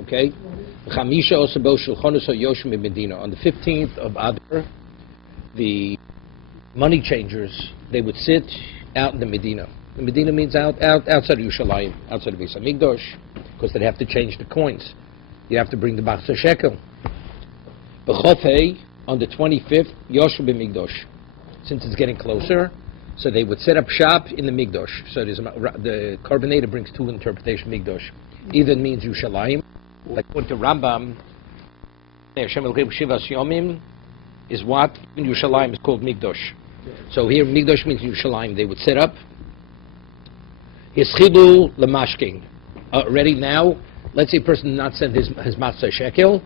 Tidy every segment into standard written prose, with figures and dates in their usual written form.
Okay? On the 15th of Adar, the money changers, they would sit out in the Medina. The Medina means outside of Yerushalayim, outside of Beis Hamikdash, because they'd have to change the coins. You have to bring the Machzor Shekel. B'chofei, on the 25th, Yoshu b'Mikdash. Since it's getting closer, so they would set up shop in the Mikdash. So the carbonator brings two interpretations of Mikdash. Either it means Yerushalayim, like according to Rambam, Hashem Elokeinu Shivas Yomim is what? In Yerushalayim is called Mikdash. So here Mikdash means Yerushalayim. They would set up Yischidu Lemashkin. Ready now, let's say a person did not send his Machzor Shekel,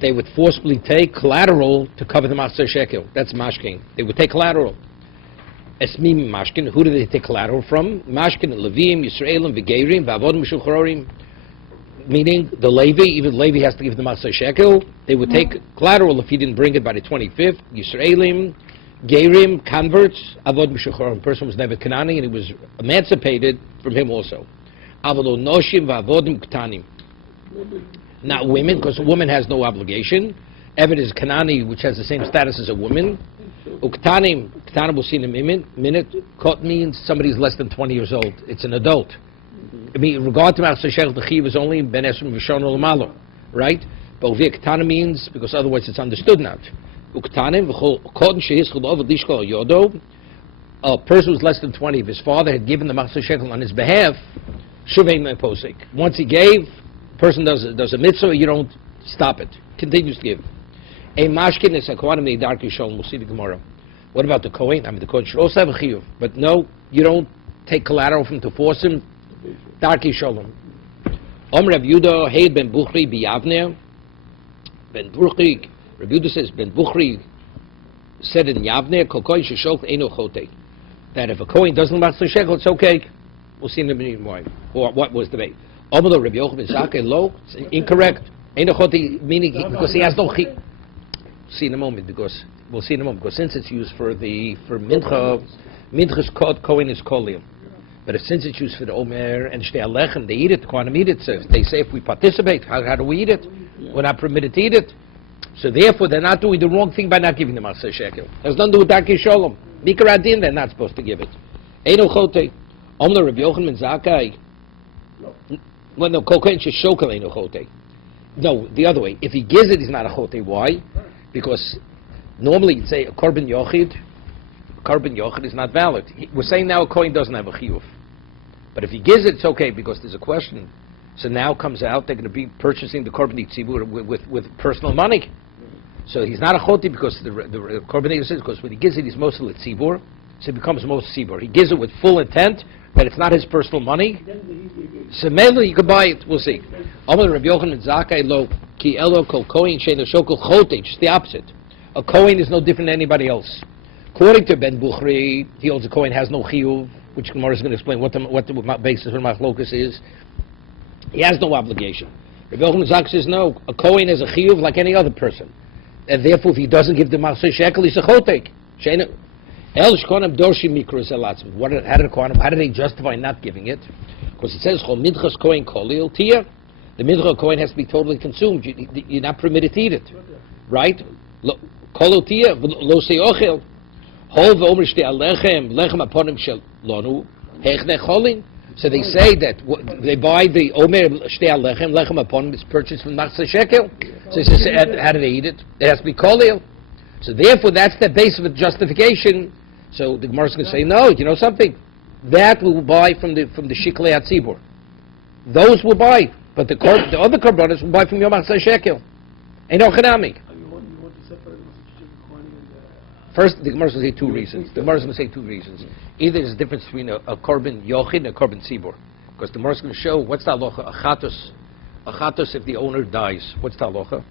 they would forcibly take collateral to cover the Machzor Shekel. That's Mashkin. They would take collateral. Esmim Mashkin. Who do they take collateral from? Mashkin, Levim, Yisraelim, V'Geirim, V'Avodim Mishuchorim. Meaning the Levi, even Levi has to give the Machzor Shekel. They would take collateral if he didn't bring it by the 25th. Yisraelim, Geirim, converts, Avod Mishuchorim. The person was never Kanani and he was emancipated from him also. Avalo Noshim, V'Avodim Ktanim. Not women, because a woman has no obligation. Eved is Kanani, which has the same status as a woman. Uktanim, Ktanim we'll see in a minute. Kot means somebody's less than 20 years old. It's an adult. I mean, in regard to Machzor Shekel, the Chiv is only Ben Esrim V'Shon Olamalo, right? But Uvia Ktanim means, because otherwise it's understood not. Uktanim, Kotin Shehischul Over Lishkol Yodo. A person who's less than 20, if his father had given the Machzor Shekel on his behalf, Shuvein Posik. Once he gave, person does a mitzvah, you don't stop it. Continues to give. A mashkin is a kohanim neidar kishon. We'll see the Gemara. What about the kohen? I mean, the kohen should also have a chiyuv, but no, you don't take collateral from to force him. Darki shalom. Rav Yehuda Heid ben Buchri biyavne. Ben Buchri. Rav Yehuda says ben Buchri said in Yavne, kol kohen sheshok eino chote. That if a kohen doesn't Machzor Shekel, it's okay. We'll see in the minute why. Or what was the debate? Omelo Rabbi Yochanan Zaka lo, incorrect. Eino chote meaning because he has no chi. See in a moment, because we'll see in a moment. Because since it's used for mincha's kohen is kolium. But since it's used for the omer and shtei alechem, they eat it. The kohanim eat it. So they say if we participate, how do we eat it? We're not permitted to eat it. So therefore, they're not doing the wrong thing by not giving the Machzor Shekel. There's nothing to do with Darkei Shalom. Mikaradin, they're not supposed to give it. Eino chote. Omna Rabbi Yochanan Zakai. Well, no, kohen sheshokel eino chote. No, the other way. If he gives it, he's not a chote. Why? Because normally you'd say a korban yochid is not valid. We're saying now a kohen doesn't have a chiyuv. But if he gives it, it's okay because there's a question. So now comes out they're going to be purchasing the korban tzibur with personal money. So he's not a choti because the korban says because when he gives it, he's mostly tzibur, so it becomes most tzibur. He gives it with full intent, but it's not his personal money. So maybe you could buy it. We'll see. Amar Rabbi Yochanan Zakai lo ki elo kol kohen she'eno shokel chote. Just the opposite. A kohen is no different than anybody else. According to Ben Buchri, he holds a kohen has no chiyuv, which Gemara is going to explain what the basis for machlokas is. He has no obligation. Rabbi Yochanan Zakai says no. A kohen has a chiyuv like any other person, and therefore if he doesn't give the Machzor Shekel, he's a chotek. How do they justify not giving it? Because it says minchas kohen kolil tia. The mincha kohen has to be totally consumed. You're not permitted to eat it, right? Kolil tia lo seochel. Hol v'omer shtei alechem lechem aponim shel lonu hechne cholin. So they say that they buy the omer shtei alechem lechem aponim is purchased from Machzor Shekel. So he says, how do they eat it? It has to be kolil. So therefore, that's the base of the justification. So the Gemara is going to say, no, you know something? That we will buy from the Shiklei HaTzibur. Those will buy, but the other korbanos will buy from your Machzor Shekel. Ain't no chanami. First, the Gemara is going to say two reasons. Either there's a difference between a korban yochid and a korban tzibur. Because the Gemara is going to show, what's the halacha? A chatos if the owner dies. What's the halacha?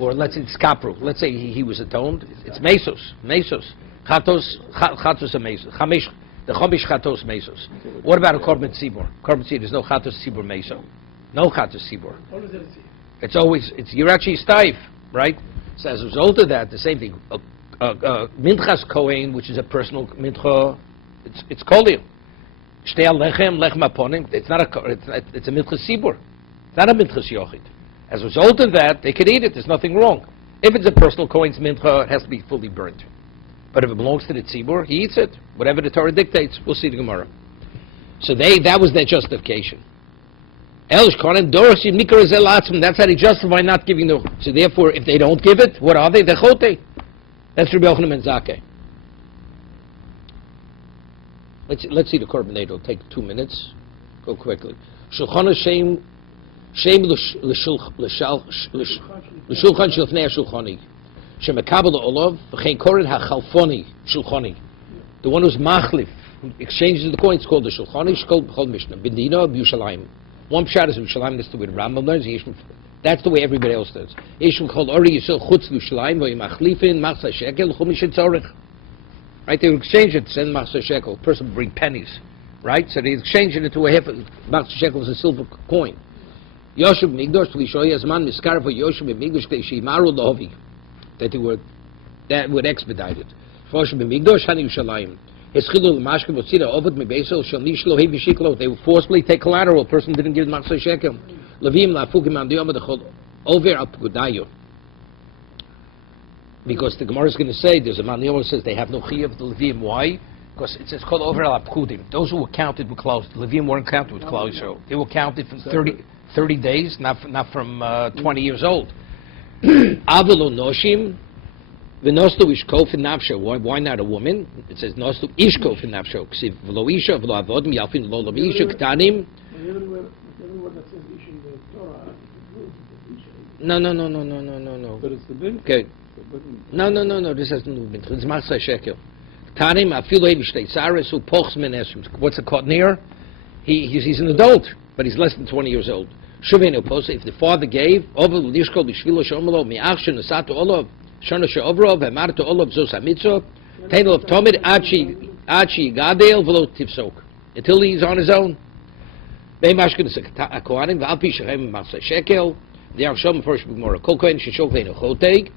Or let's say it's kapru. Let's say he was atoned. It's mesos. Chatos and mesos. The chomish chatos mesos. What about a korban tzibur? Korban tzibur, there's no chatos tzibur meso. No chatos tzibur. You're actually steif, right? So as a result of that, the same thing. Minchas kohen, which is a personal mincha, it's kolil. Shtei lechem aponim. It's not it's a minchas tzibur. It's not a minchas yochid. As a result of that, they could eat it. There's nothing wrong. If it's a personal kohen's mincha, it has to be fully burnt. But if it belongs to the tzibur, he eats it. Whatever the Torah dictates, we'll see the Gemara. So that was their justification. That's how they justify not giving the... So therefore, if they don't give it, what are they? They're chote. That's Rabbi Yochanan ben Zakkai. Let's see the korban. It'll take 2 minutes. Go quickly. Shulchan Hashem l'shulchan shelfnei shulchani shemekabel olav v'chein koren hachalfoni shulchani. The one who's machlif, who exchanges the coin, it's called the shulchani. Shkol b'chol mishnah b'dina b'Yushalayim. One pshat is Yerushalayim. That's the way the Rambam learns. That's the way everybody else does. Yishum called ori yisrael chutz l'Yushalayim v'yimachlifin machzah shekel chumishin tzorich. Right, they would exchange it, send machzah shekel. The person would bring pennies, right? So they exchange it into a half. Machzah shekel is a silver coin. Yoshev Migdosh Lishoy Azman Miskar for Yoshev Migdosh Shimaru Lovi. That would expedite it. Yoshev Migdosh Hani Yushalayim. Eschilul Mashke Vosira Ovad Mibesel Shalish Lohi Vishiklo. They would forcibly take collateral. A person didn't give machzah shekel. Levim Lafukim Andiyom Dechol Over Apgudayo. Because the Gemara is going to say, there's a man that says they have no chiyuv the Levim. Why? Because it says called over al apkudim. Those who were counted were close. The Levim weren't counted with close. So they were counted from 30 days, not from 20 years old. Avelo noshim v'nostu ishkof in nafsho. Why not a woman? It says nostu ishkof in nafsho. Ksiv v'lo isha v'lo avodim yalfin lo lo isha k'tanim. No. But it's the bin. Okay. No. This has no bin. It's machzah shekel. Tanim afilu Tuesday Sarah who pochs men esrim. What's the cotton here? He's an adult, but he's less than 20 years old. Shuvenu posa. If the father gave over lishkol b'shvilo shomalo mi'ach shenasato olav shana she'ovrov v'marto olav zos hamitzvah tainol of tomid achi gadel v'lo tifsok until he's on his own. Beimashkin kohanim v'alpi shechem machzah shekel. They are shown first b'gemara. Kol kohen sheshok ve'no choteg.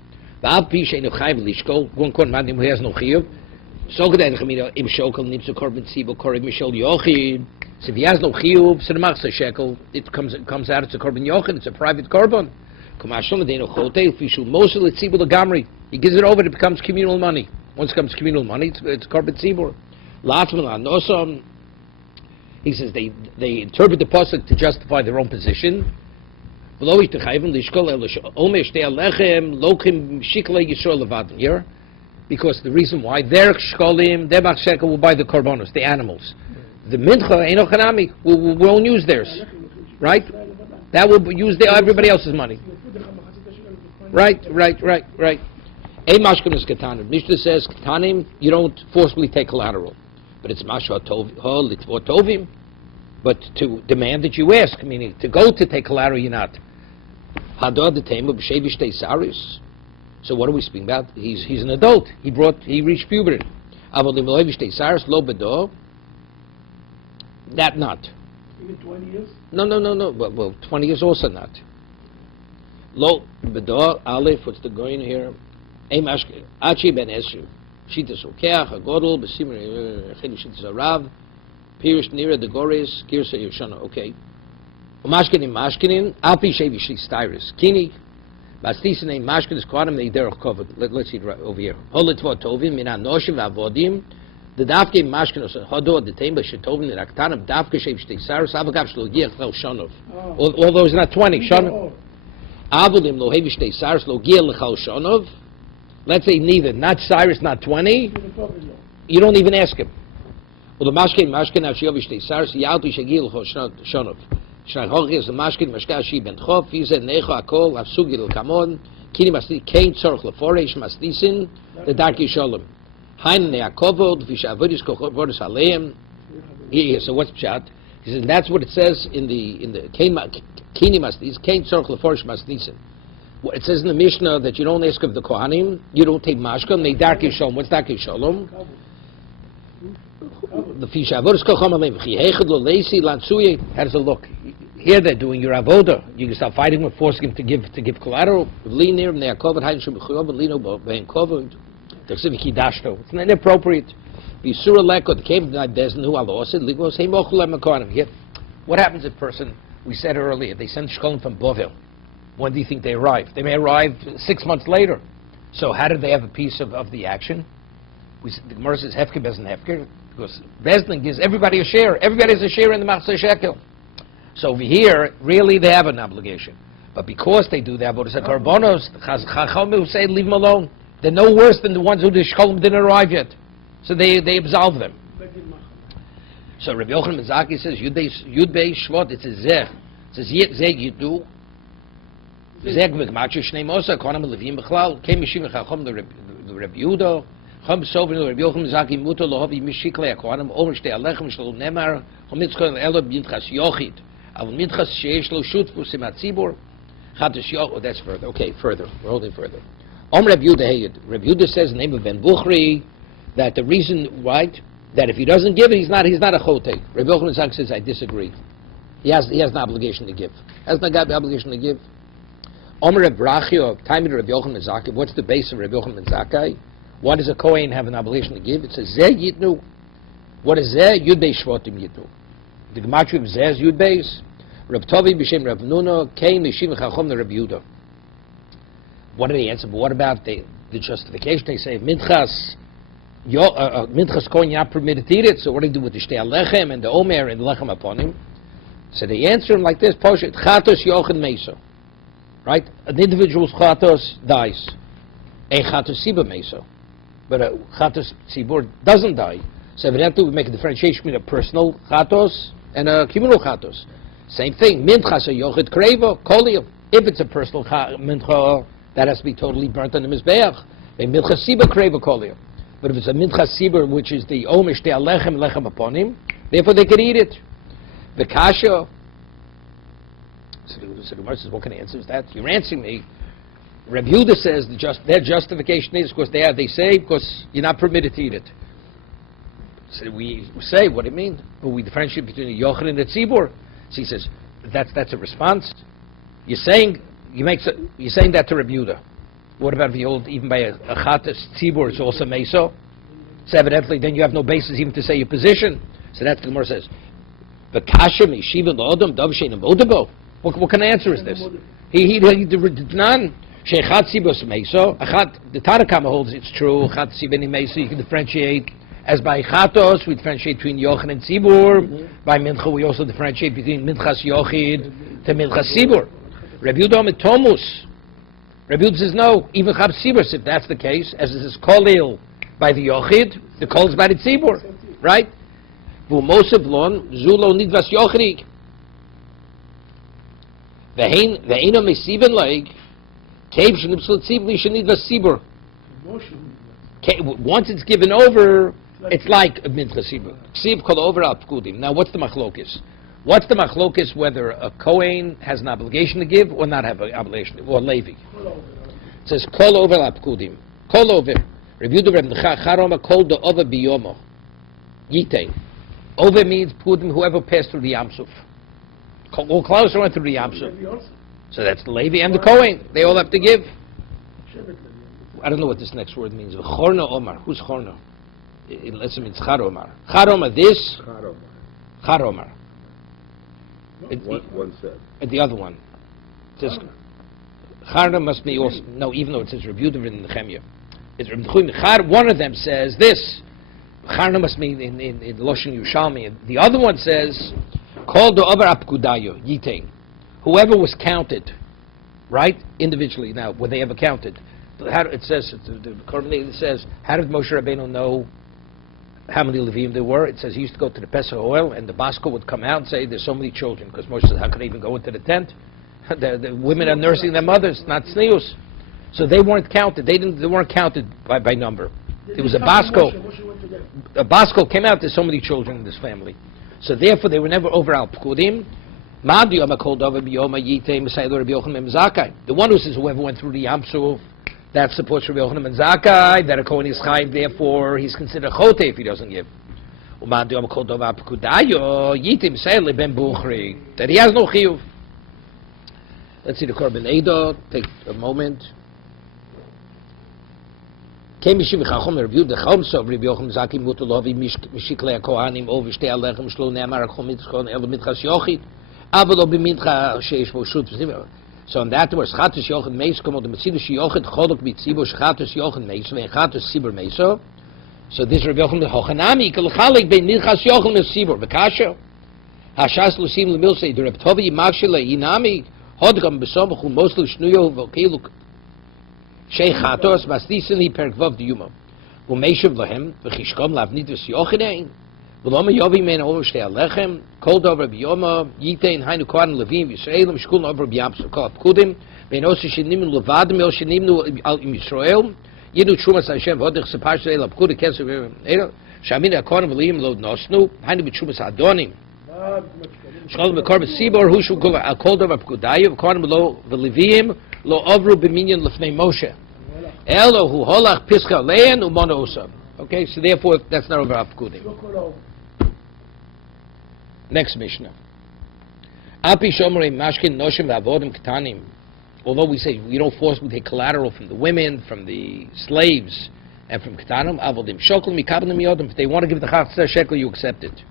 V'alpi she'eno chayv lishkol. One kohen madim who has no chiyuv. So gedenk gemina im shokel nimmt zu korban tzibur korban mishel yochid. So if he has no chiyuv, so the machzah shekel, it comes out. It's a korban yochid. It's a private korban. Kamashon ledeinu chotei ufishu mosel et tzibur legamri. He gives it over. It becomes communal money. Once it becomes communal money, it's korban tzibur. Latman anosam. He says they interpret the pasuk to justify their own position. Here, because the reason why their shkolim, their mach shekel will buy the korbanos, the animals. The mincha ain't ochanami. We won't use theirs, right? That will use everybody else's money. Right. A mashkim is katanim. Mishnah says katanim, you don't forcibly take collateral, but it's mashva tovim. But to demand that you ask, meaning to go to take collateral, you're not. So what are we speaking about? He's an adult. He reached puberty. That not. Even 20 years? No. Well, 20 years also not. Lo bedo aleph. What's the going here? Achi ben esru. Shitas okeach agodol besimri chedish zarav. Pirish nira de gores girsa yoshana. Okay. Mashkinin, Alpi Shevi Shli Styrus, Kini, Bastisin name Mashkin is Quantum, they derech covered. Let's see it right over here. Holitvot Tovim, Mina Noshiv Avodim, the Dafke Mashkinos, Hodo, the Tamba Shetovim, the Raktanam, Dafke Shevi Shli Styrus, Avagav Shlogiach Tel Shonov. All those not 20, Shonov. Avodim Lohevi Shli Styrus, Logiach Lechal Shonov. Let's say neither, not Cyrus, not 20. You don't even ask him. Well, the Mashkin Avshevi Shli Styrus, Yalpi Shagil Shonov. Shnachogis the mashkin mashkashi ben chof. He said necho akol afsugi l'kamon kini masti kein tzorch leforesh mastisin the darki shalom. Hein neakovod vishavodis kochodis aleim. So what's pshat? He says that's what it says in the kini mastis kein tzorch leforesh mastisin. It says in the Mishnah that you don't ask of the kohanim, you don't take mashkan. They darki shalom. What's darki shalom? The fishavodis kochom aleim. Chiyechad lo leisi lansuye. How does it look? Here they're doing your avoda. You can start fighting with, forcing him to give collateral. Lean near him, they are covered. It's inappropriate. What happens if a person We said earlier, they sent shkolim from Bovel. When do you think they arrive? They may arrive 6 months later. So how did they have a piece of the action? The Gemara says hefker bezin hefker, because Bezdin gives everybody a share. Everybody has a share in the machzor shekel. So over here, really they have an obligation. But because they do that, avodas hakarbonos, Chachamim say leave them alone. They're no worse than the ones who the shkolim didn't arrive yet. So they absolve them. So Rabbi Yochanan Mizaki says Yud Bei Shvot. It says Zeh. It says Zeh Yidu. Zeh Gmachur Shnei Mosa Konam Levim Bechlal. Came Yeshiva Chacham the Rabbi Yudo. Chum Sovin Rabbi Yochanan Mizaki Muto Lohavi Mishikle Konam Omer Shtei Alechem Shalom Nemar. Chomitzkon Elo B'Yintchas Yochid. Avon Mitchas Sheish Lo Shutfus Imat Tzibur. Chatus Yoch. Oh, that's further. Okay, further. We're holding further. Om Rabbi Yuda Heyed. Rabbi Yuda says in the name of Ben Buchri that the reason, right, that if he doesn't give it, he's not a chotei. Rabbi Yochanan Mizaki says, I disagree. He has an obligation to give. Has not got the obligation to give. Omer Reb Brachio, time of Rabbi Yochanan Mizaki. What's the base of Rabbi Yochanan Mizaki? Why does a Kohen have an obligation to give? It says Zeh Yitnu. What is Zeh? Yud Bei Shvotim Yitnu. The Gematria of Zeh is Yud Beis. Reb Tovi B'Shem Reb Nuno came Yeshiva Chacham the Reb Yudah. What do they answer? But what about the justification? They say Minchas. Minchas Kohen, you're not permitted to eat it, so what do you do with the Shtei Alechem and the Omer and the Lechem upon him? So they answer him like this, Poshet, Chatos Yochen Meso. Right? An individual's Chatos dies. A Chatos Sibur Meso. But a Chatos Sibur doesn't die. So evidently we make a differentiation between a personal Chatos and a communal Chatos. Same thing, Minchas Yochid Krevo, Kolio. If it's a personal Mincha, that has to be totally burnt on the Mizbeach. A Minchas Sibur Krevo Kolio. But if it's a minchas sibur, which is the omish de lechem upon him, therefore they could eat it. The kasha. So the Gemara says, what kind of answer is that? You're answering me. Reb Yehuda says their justification is because they say because you're not permitted to eat it. So we say what it means, but we differentiate between the yochid and the tzibur. So he says that's a response. You're saying that to Reb Yehuda. What about if you hold even by a chatas tzibur, it's also meso? So evidently, then you have no basis even to say your position. So that's what the Gemara says. V'kashem yeshiva l'odom dov shein amodabo. What kind of answer is this? He did none. Sheichat tzibur meso. The Tanakama holds it's true. Chat tzibur meso. You can differentiate. As by chatos, we differentiate between yochid and tzibur. By mincha, we also differentiate between minchas yochid to minchas tzibur. Reb Yehuda Tomus. Rabbi Yehuda says no, even Chab Sibur, if that's the case, as it is Kolil by the Yochid, the Kol is by the Tzibur, right? V'umosev lon, Zulo nidvas Yochid. V'eino mesiven leg, Kev shenipsel tzibli shenidvas Sibur. Once it's given over, it's like a mincha Sibur. Ksiv kol over al pkudim. Now what's the machlokis? What's the machlokis whether a Kohen has an obligation to give or not have an obligation, or Levi? It says, Kol over la pkudim. Kol over. Review the Reb Charoma, Kol do over biyomo. Yitein. Over means pkudim, whoever passed through the Yamsuf. All closer went through the Yamsuf. So that's the Levi and the Kohen. They all have to give. I don't know what this next word means. Chorno Omar. Who's Chorno? Unless it means Charomar. Charomar this. Charomar. One said. And the other one. It says, Charna must be also, no, even though it says reviewed in Nehemiah. One of them says this. Charna must mean in Loshen Yushalmi. The other one says, Kol do over apkudayo, yitain. Whoever was counted, right? Individually. Now, were they ever counted? It says, it says, how did Moshe Rabbeinu know how many Levim there were? It says he used to go to the Pesach oil, and the Basko would come out and say, there's so many children, because Moshe said, how can I even go into the tent? The women are nursing their mothers, not sneus. So they weren't counted. They weren't counted by number. There was a Basko. A Basko came out, there's so many children in this family. So therefore, they were never over al pkudim. The one who says whoever went through the Yamsuf, that supports Rabbi Yochanan ben Zakkai, that a Kohen is chayiv, therefore he's considered chote if he doesn't give. That he has no chiyuv. Let's see the Korban Eido. Take a moment. Came Yeshiva Chacham reviewed the Chomso of Rabbi Yochanan Zaki Mutalovi Mishiklei Kohanim over Shtei Alechem Shlo Ne'amar Chom Mitzchon Elo Mitchas Yochid Avalo b'mincha sheish bo shut. So on that word, chatus yochid meis, come on the metzidu sheyochid chodok b'tzibo chatus yochid meis, and chatus sibur meiso. So this Rabbi Yochanan Hochanami kalchalik bein minchas yochid mes sibur b'kasha. Hashas lusim lemilsei the Reb Tovi yimachshile inami hodgam b'somachu moslu shnuyo v'kiluk shei chatos mastisini perkvav diyuma. U'meishav lahem v'chishkom lavnit v'syochidein. V'loma yovi men over shtei alechem kol dover b'yoma yitein hainu kohanim levim v'yisraelim shkulin over b'yamsu kol apkudim bein osi shenimnu levadim el shenimnu al im Yisrael yidu trumas Hashem v'odich sepash el apkudim kesu shamin hakohanim v'liyim lo nosnu hainu b'trumas adonim shkol b'kor b'sibor hushu kol dover apkudayu v'kohanim lo v'levim lo ovru b'minyan lefnei Moshe elo hu holach pischa lein u'mono osam. Okay, so therefore that's not over apkudim. Next Mishnah. Api shomrei mashkin noshim v'avodim ketanim. Although we say we don't forcibly take collateral from the women, from the slaves, and from ketanim, avodim shoklim mikablim yodim. If they want to give the chatzah shekel, you accept it.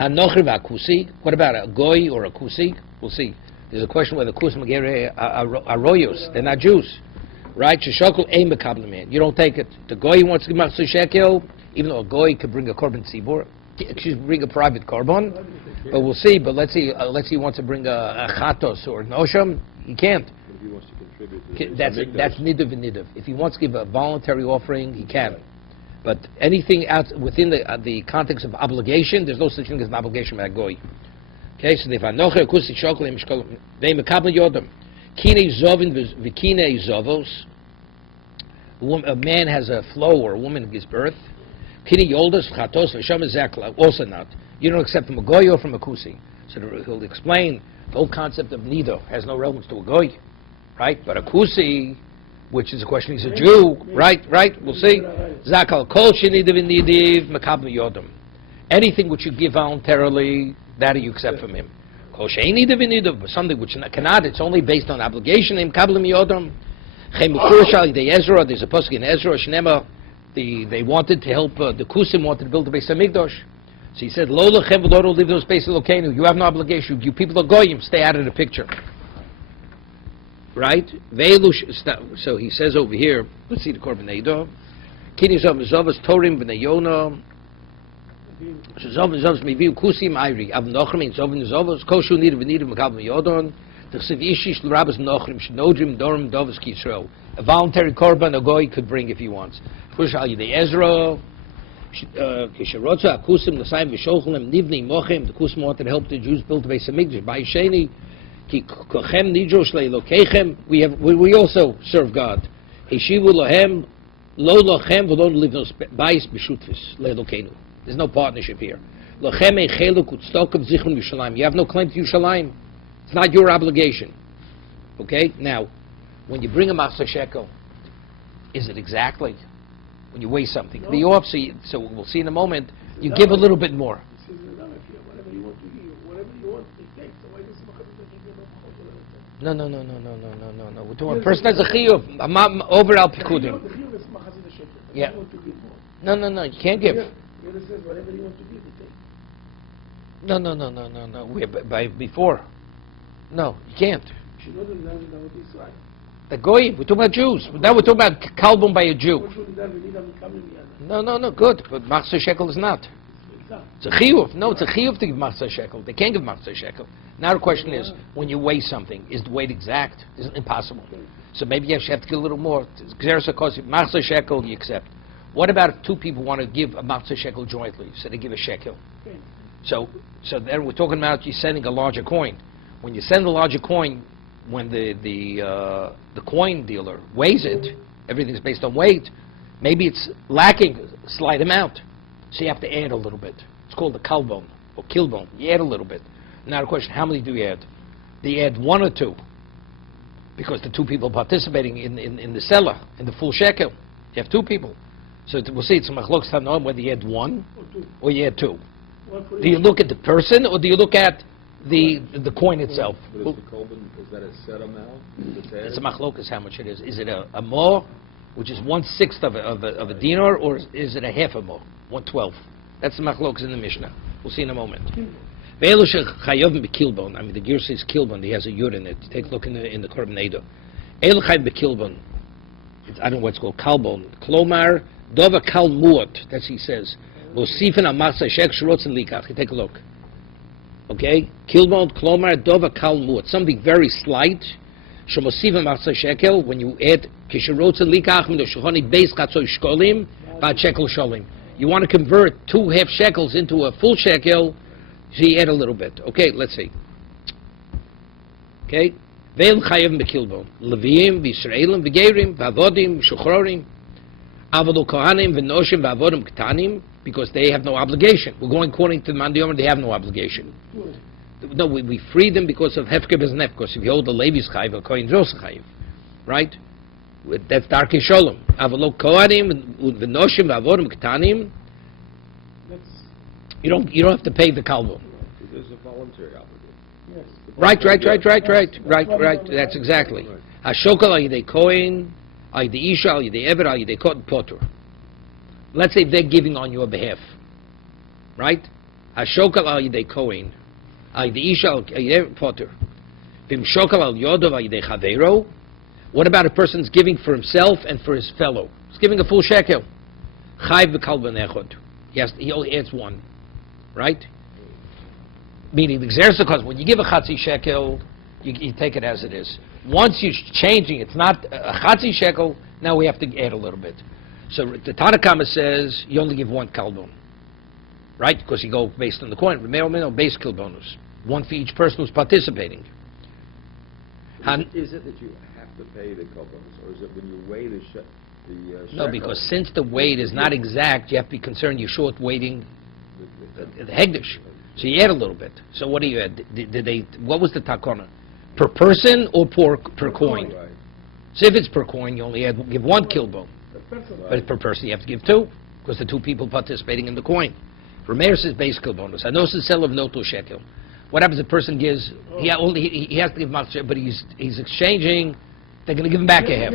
Hanocher v'akusi. What about a goy or a kusi? We'll see. There's a question whether kusim are royos. They're not Jews, right? Sheshokol ein mikablim. You don't take it. The goy wants to give chatzah shekel, even though a goy could bring a korban tzibur. Excuse me, bring a private korban. But we'll see. But let's see. Let's see. He wants to bring a chatos or an osham. He can't. If he wants to contribute, that's nidav and nidav. If he wants to give a voluntary offering, he can. But anything out within the context of obligation, there's no such thing as an obligation by a goy. Okay. So if anocher kusi shokelim shkolim they mekabel yodam kine zovin v'kine zovos. A man has a flow or a woman gives birth. Kine yoldas chatos v'sham zekla also not. You don't accept from a goy or from a kusi. So he'll explain the whole concept of nido has no relevance to a goy, right? But a kusi, which is a question, he's a Jew, right? We'll see. Zakal kol shenidiv nidiv makabel yodam. Anything which you give voluntarily, that you accept from him. Kol shenidiv nidiv, but something which cannot, it's only based on obligation. Makabel yodam. Chemukurish the Ezra. There's a pasuk in Ezra. Shnema. They wanted to help. The kusim wanted to build the Beis Hamikdash. So he said, "Lo lechem v'lo live those spaces lokenu." You have no obligation. You people are goyim. Stay out of the picture. Right? So he says over here. Let's see the korban eidah. Kini zav zavas torim v'neyona. So zav zavas meviu kusim ayri. Av nochrim in zav zavas koshu nidav v'nidav mekabel yodon. T'chsev ishish l'rabas nochrim shnodrim dorim dovas kisrael. A voluntary korban a goy could bring if he wants. Push al yidei Ezra. Kisharotza akusim l'sayim v'shochlem nivnei mochem. The kusim wanted to help the Jews build the Beis Hamikdash. By sheni ki kochem nidrosh leilokechem. We also serve God. Heshivu lohem lo lochem v'lo livnos bais b'shutfis leilokenu. There's no partnership here. Lochem echeluk utstokav zichron Yerushalayim. You have no claim to Yerushalayim. It's not your obligation. Okay. Now, when you bring a machzor shekel, is it exactly? When you weigh something, the off, so we'll see in a moment. You give a little bit more. No. We're doing a person has a chiyuv over al pikudim. Yeah. No. You can't give. No. By before. No, you can't. The goyim, we're talking about Jews. Now we're talking about kalbum by a Jew. No, good. But machzor shekel is not. It's a chiyuv. No, it's a chiyuv to give machzor shekel. They can't give machzor shekel. Now the question is, when you weigh something, is the weight exact? It's impossible. So maybe you have to give a little more. Machzor shekel, you accept. What about if two people want to give a machzor shekel jointly? So they give a shekel. So then we're talking about you sending a larger coin. When you send a larger coin, when the coin dealer weighs it, everything's based on weight. Maybe it's lacking a slight amount, so you have to add a little bit. It's called the kalbon or kilbon. You add a little bit. Now the question: how many do you add? Do you add one or two? Because the two people participating in the seller in the full shekel, you have two people. So we'll see. It's a machlokes tanoim whether you add one or you add two. Do you look at the person or do you look at the coin itself? But is the kolben, is that a set amount? It's a machlokas how much it is. Is it a mo, which is 1/6 of a dinar, or is it a half a mo, 1/12? That's the machlokas in the Mishnah. We'll see in a moment. Ve'elu shechayovim bekilbon. I mean, the gear says kilbon. He has a yud in it. Take a look in the Korban Eidah. Elu chayv bekilbon. I don't know what's called kalbon. Klomar dova kal muot. That's he says. Mosifin amasa shek shrotzen likach. Take a look. Okay, kilbon klomar dova kal muot. Something very slight. Shemosifin amasa shekel. When you add kishrotzen likach min shechoni beis chatzoy shkolim bad shekel sholim. You want to convert 2.5 shekels into a full shekel. So you add a little bit. Okay, let's see. Okay. Ve'el chayim bekilbon. Leviim, v'Yisraelim, v'Gerim, v'Avodim, v'Shuchrorim, Avodu Kohanim, v'Noshim, v'Avodim Ketanim, because they have no obligation. We're going according to the Mandiyom, they have no obligation. No, we free them because of Hefker Beznef, because if you hold the Levi's chayiv, or Kohen Zos chayiv, right? That's Darkei Sholem. Avodu Kohanim, v'Noshim, v'Avodim Ketanim. You don't have to pay the kalbo. There's a voluntary obligation. Yes. Right. That's exactly. Hashokal al yidei kohen, al yidei isha, al yidei ever, al yidei kot potter. Let's say they're giving on your behalf, right? Hashokal al yidei kohen, al yidei isha, al yidei potter. Vim shokal al yodov al yidei chaveiro. What about a person's giving for himself and for his fellow? He's giving a full shekel. Chayv v'kalban echod. He only adds one. Right? Meaning the because when you give a chatzi shekel, you take it as it is. Once you're changing, it's not a chatzi shekel, now we have to add a little bit. So the Tanakama says you only give one kalbon. Right? Because you go based on the coin. Remember, base kilbonus. One for each person who's participating. Is it that you have to pay the kalbonos, or is it when you weigh the shekel? No, because since the weight is not exact, you have to be concerned you're short weighting the hegdish. So you add a little bit. So what do you add? What was the takona? Per person or per coin? Right. So if it's per coin, you only give one kilbon. But per person, you have to give two, because the two people participating in the coin. Rameir says base kilbonus. I know it's the sell of noto shekel. What happens if a person gives, he has to give matzah, but he's exchanging, they're going to give him back a half.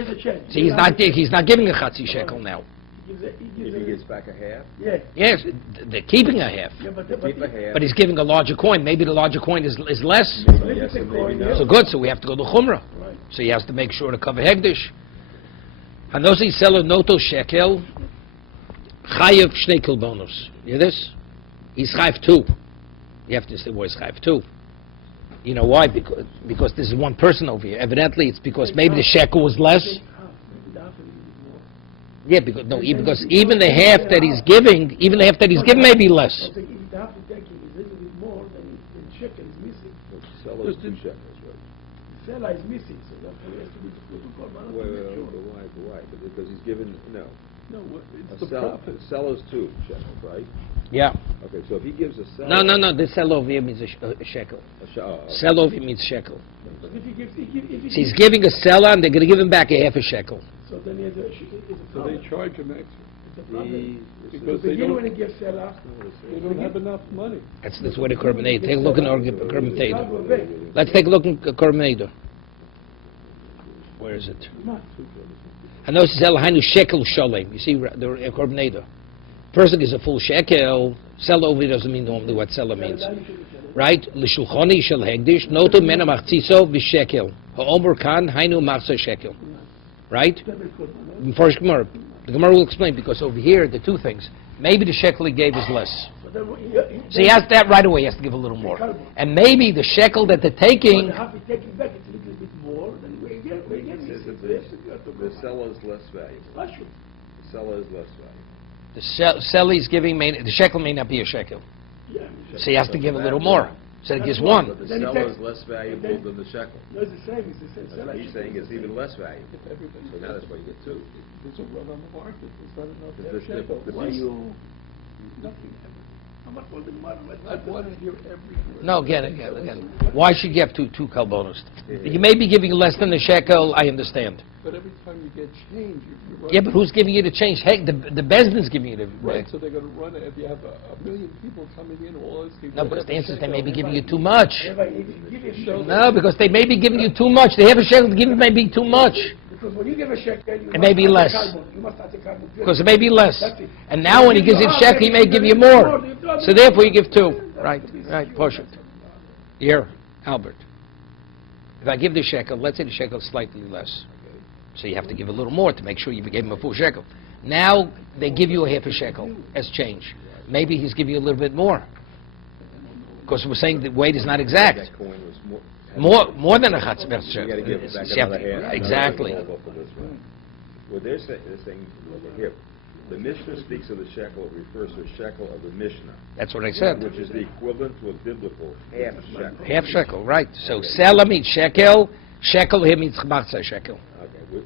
So he's not giving a chatzi shekel now. If he gets back a half? Yes, they're keeping a half. But he's giving a larger coin. Maybe the larger coin is less. Maybe yes and maybe no. So good, so we have to go to Chumrah. So he has to make sure to cover Hegdish. Hanosi seller noto shekel, chayev shnei kilbonos. You hear this? He's chayev 2. You have to say, well, he's chayev 2. You know why? Because this is one person over here. Evidently, it's because maybe the shekel was less. Yeah, because even the half that he's giving, may be less. If the half to take is a little bit more than the shekel is missing. The seller is 2 shekels, right? The seller is missing, so therefore he has to be the korban. But why? Because he's given, no. No, it's the profit. Seller's 2 shekels, right? Yeah. Okay, so if he gives a seller... No, this sell over here means a shekel. Sell over here means shekel. But if he gives, so he's giving a seller, and they're going to give him back a half a shekel. So then he has So they charge him extra. It's a problem. Because they don't, when he gives seller, they don't have enough money. That's where the Korban Eidah. Take a look in the Korban Eidah. Let's take a look in the Korban Eidah. Where is it? I know it's hainu shekel sholem. You see the Korban Eidah. Person is a full shekel. Seller over here doesn't mean normally what seller means. Right? L'shulchoni shel hegdish noto mena machziso v'shekel. Ha'omer kan hainu machzor shekel. Right? First Gemara. The Gemara will explain, because over here, the two things. Maybe the shekel he gave is less. So he has that right away, he has to give a little more. And maybe the shekel that they're taking... The seller is less valuable. The seller is less valuable. The seller is giving, the shekel may not be a shekel. So he has to give a little more. So he gives one. But the seller is less valuable than the shekel. No, it's the same. It's the same. That's what he's saying, it's even less valuable. So now that's why you get 2. There's a run on the market. There's not enough The- shekel. the- Why the- you... Nothing. I want to hear every word. No, again. Why should you have two kalbonos? You may be giving less than the shekel, I understand. But every time you get change, you run... Yeah, but who's giving you the change? Heck, the Bezdin's giving you the... Right, so they're going to run it. If you have a million people coming in, all these people... No, but the answer is they may be giving you too much. No, No, because they may be giving you too much. They have a shekel to give you may be too much. because when you give a shekel, you It may be less. You must have the carbon. Because it may be less. That's it. And now when he gives you shekel, he may give you more. So therefore you give 2. Right, push it. Here, Albert. If I give the shekel, let's say the shekel is slightly less. So you have to give a little more to make sure you gave him a full shekel. Now they give you a half a shekel as change. Maybe he's giving you a little bit more. Because we're saying the weight is not exact. That coin was More than a chatzmer You got to give it back shekel. another half. Exactly. Well, they're saying here, the Mishnah speaks of the shekel, it refers to a shekel of the Mishnah, That's what I said. which is the equivalent to a biblical half shekel. Half shekel, right. So sela means shekel, shekel here means chmatzah shekel. Okay.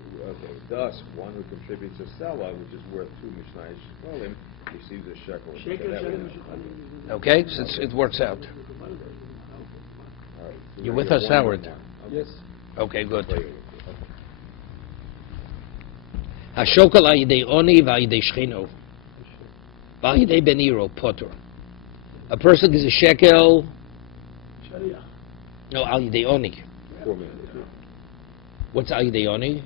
Thus, one who contributes a sela, which is worth 2 Mishnah Shekalim, receives a shekel. Shekel, That way. shekel, Okay, so it works out. All right. You with us, Howard? Yes. Okay, good. Hashokal al yidei oni v'al yidei shchino v'al yidei beniro potter. A person gives a shekel. Sharia. No, al yidei oni. 4 minutes. What's al yidei oni?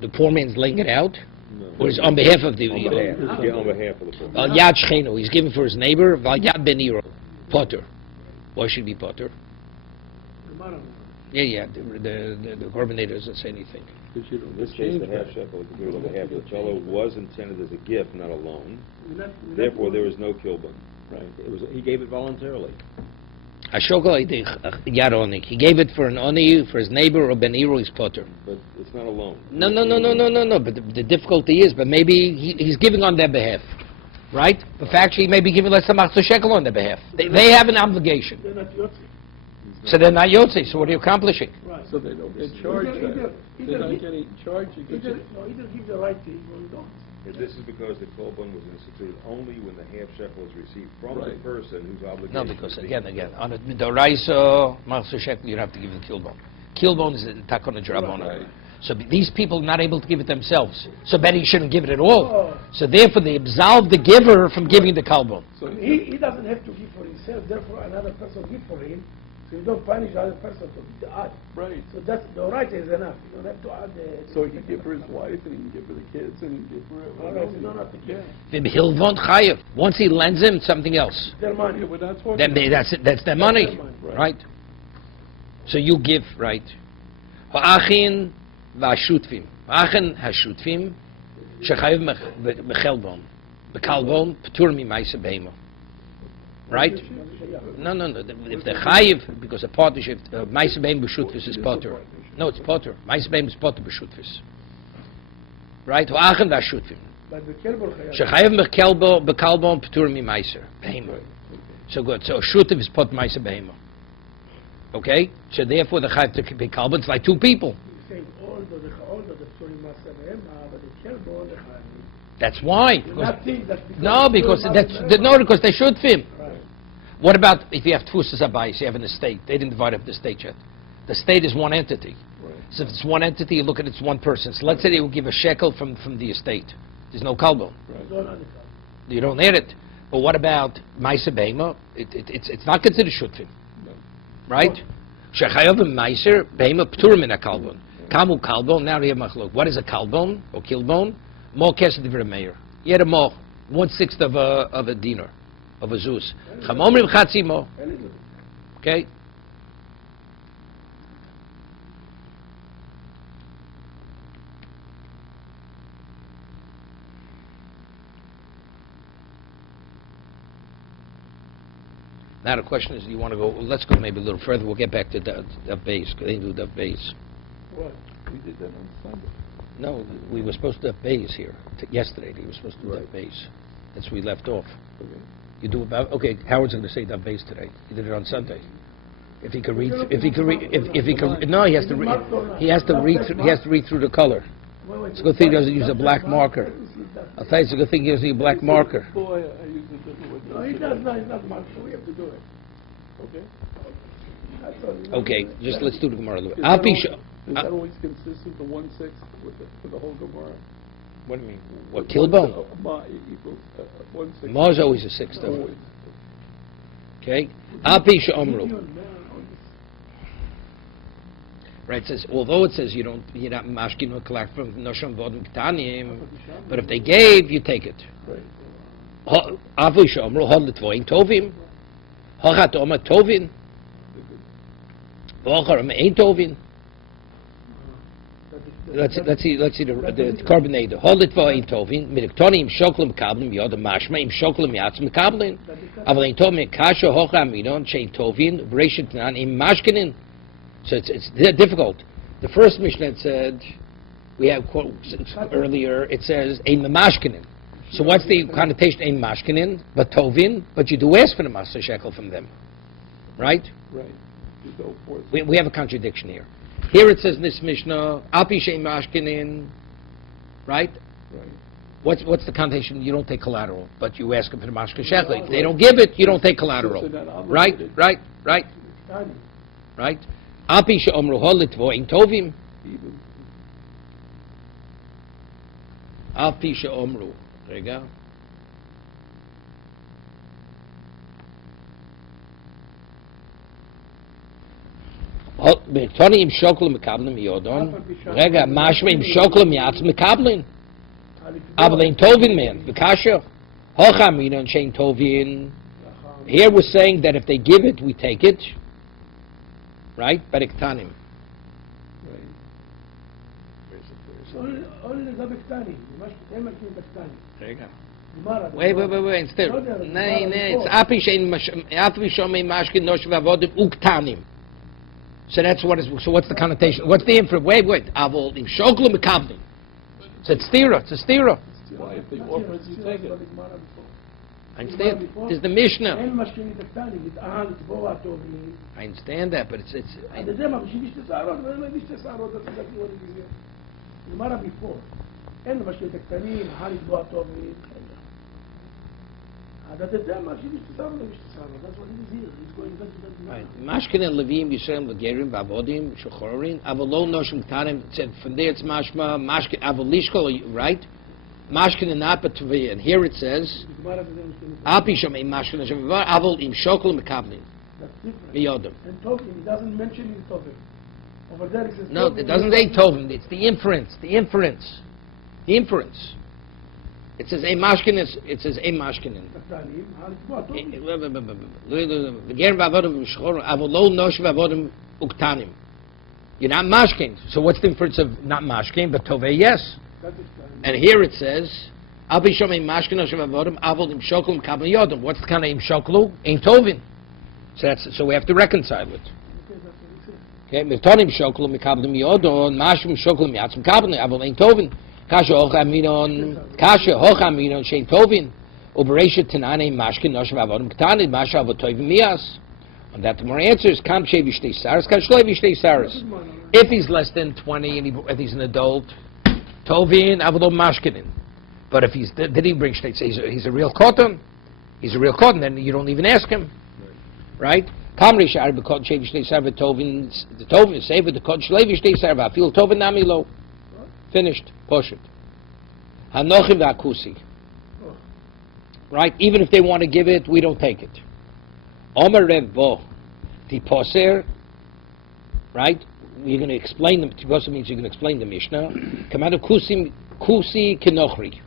The poor man's laying it out, No. or is on behalf of the On behalf, yeah, on behalf of the poor. Al yad shchino. He's giving for his neighbor. V'al yad beniro potter. Why should he be potter? The Maram. Yeah. The coordinator doesn't say anything. In this case, the half shekel, the good of the half of the fellow was intended as a gift, not a loan. Therefore, there is no kilbun. Right. He gave it voluntarily. Hashokal al yidei yad oni. He gave it for an oni for his neighbor or beniro. He's potter. But it's not a loan. No. But the difficulty is, but maybe he's giving on their behalf, right? But factually, he may be giving less than machzor shekel on their behalf. They have an obligation, They're not yotzi. so they're not yotze. So what are you accomplishing? Right. So they don't get charged. They're not getting charged. You could just- Either give the right thing or you don't. And this is because the kilbun was instituted only when the half shekel is received from the Right. person whose obligation. No, because is again, on a midoraisa machzor shekel, you have to give the kilbon. Kilbon is the takon drabona. Right. So these people are not able to give it themselves. So Betty shouldn't give it at all. Oh. So therefore, they absolve the giver from giving the kalbon. So He doesn't have to give for himself, therefore another person give for him. So you don't punish the other person to add. right. So that's the right is enough. You don't have to add the. So he can give for his wife, and he can give for the kids, and he can give for. All right, you don't have to give. Hilvon chayev. Once he lends him, something else. Their money. Yeah, we're not talking. Then that's it. That's their money, their money. right? So you give, right? Va'achin va'ashutfim. Va'achin hashutfim shechayev mechelbon. Bekalbon p'tur mi'maisa beima. Right? No. If the chayev, because a partnership, maisa beima b'shutfis is potter. No, it's potter. Maisa beima is potter b'shutfis. Right? Va'achin va'ashutfim. But the kelbor Shechayev bekalbon p'tur mi'maisa beima. So good. So shutf is pot maisa beima. Okay? So therefore the chayev to be kalbon, it's like two people. saying all the story must have him, but the kelbor the chayav. That's why. You not think that Because they should film. Right. What about if you have tfusas abayis, you have an estate? They didn't divide up the estate yet. The state is one entity. Right. So if it's one entity, you look at it's one person. So let's say they will give a shekel from the estate. There's no kalbon. Don't add it. You don't need it. But what about Maisa Beima? It's not considered shutfim. No. Right? Shechayav Meiser Beima Pturim in a kalbon. Kamu kalbon, now we have machlok. What is a kalbon or kilbon? More kesed divra meir. You had a more, 1/6 of a dinar, of a zuz. Chamomrim chatzi mo. Okay? Now the question is, do you want to go, let's go maybe a little further, we'll get back to the base, because they do the base. What? We did that on Sunday. No, we were supposed to have base here. Yesterday, they were supposed to do Right. that base. That's where we left off. Okay. You do about, okay, Howard's going to say that base today. He did it on Sunday. If he could read, if he could read, if he could, no, he has to read, he has to read through the color. It's a good thing he doesn't use a black marker. I'll tell you, it's a good thing he doesn't use a black marker. Boy, I use a different word. No, he does not. He's not much. So we have to do it. Okay. That's all. Okay, just let's do the Gemara a little bit. Is Al that pi always- sho- Is that always consistent, the 1/6 with the whole Gemara? What do you mean? What, kilbon? Ma equals 1/6. Ma is always a sixth of it. Always. Okay? Al pi she'omru. Right, it says, although it says you're not mashkin or collect from nosham vodim ktanim, but if they gave, you take it. Right. Avu she'omru hod l'tvoim tovim. Hochat Oma Tovin. Ochar Oma Ein Tovin. Let's see the carbonate. Hold it for Ein Tovin. Midiktoni im Shoklem Kablim Yod Mashma im Shoklem Yatzim Kablin. Aber Ein Tovin Kasha Hocha Minon Shein Tovin Bereshit Nan im Mashkinin. So it's difficult. The first Mishnah said, we have quote earlier, it says Ein Mashkinin. So what's the connotation? Ein Mashkinin, but Tovin, but you do ask for the Master Shekel from them, right? Right. You go forth. We have a contradiction here. Here it says in this Mishnah, Api Shein Mashkinin, right? Right. What's the connotation? You don't take collateral, but you ask them for the Master Shekel. If they don't give it, you don't take collateral. So they're not Right? obligated. Right? Api She'omru Holitvo Ein Tovim. Even. Api She'omru. רגע. בתוני עם שוקל מקבלים מיודון. רגע, משמע עם שוקל מיעץ מקבלים. אבל אין טובין מן, בקשר. הוכה מינון שאין טובין. Here we're saying that if they give it, we take it. Right? ברקטנים. only לגבי קטנים, הם מכירים את הקטנים. רגע. גמרא. Wait, instead. No, it's Api Shomei Mashkin Nosh Vavodim Uktanim. So that's what is, so what's the connotation? What's the inference? Wait, Avol Im Shoklu Mekavdim. So it's a stira. Why? If they offer it, you take it. I understand. Is the Mishnah. אין משכינים את הקטנים, יטען, לצבוע טובים. I understand that, but it's אז זה מה, בשביל שתי שערות, ואין להם שתי שערות, אז זה כאילו זה. גמרא before. אין משכינים את הקטנים, לצבוע טובים. אז זה מה, בשביל שתי שערות, ואין שתי שערות. That's what it is here. It's going back to that. right. Mashkin and Levim Yisrael Legerim Vavodim Shochorin Avolo Noshim Ktanim. Said from there it's Mashma Mashkin Avolishkol, right? Mashkin and Apatvi, and here it says Api Shomei Mashkin Noshim Vavodim Avol Im Shokol Mekablim. That's different. Miyodem. And Tovim, it doesn't mention in Tovim. Over there it says No, it doesn't say Tovim. It's the inference. It says a mashkinin. It says a mashkinin. You're not mashkin. So what's the inference of not mashkin but tovei? Yes. And here it says Abi shomei mashkin noshev avodim avol im shoklu mekabel yodem. What's the kind of im shoklu? Ein tovin. So we have to reconcile it. Okay, mitonim shoklu mekabel yodem mashkim shoklu miyatz mekabel avol ein tovin. Kasha hocha minon shein tovin. Ubereshet tenane mashkin noshev avodim ktanim masha avotovim miyas. And that the more answer is kam shei v'shtei saras, kam shloi v'shtei saras. If he's less than 20 and if he's an adult, tovin avolo mashkinin. But if did he bring shtei? He's a real cotton. He's a real cotton. Then you don't even ask him, right? Kam rishar b'kot shei v'shtei saras tovin. The tovin is saved. The kot shloi v'shtei saras. V'afil tovin nami lo. Finished. Push it. Hanochim v'akusi. Right? Even if they want to give it, we don't take it. Omer Rev Bo, the poser, right? You're going to explain them. Tiposer means you're going to explain the Mishnah. Command kusi kenochri.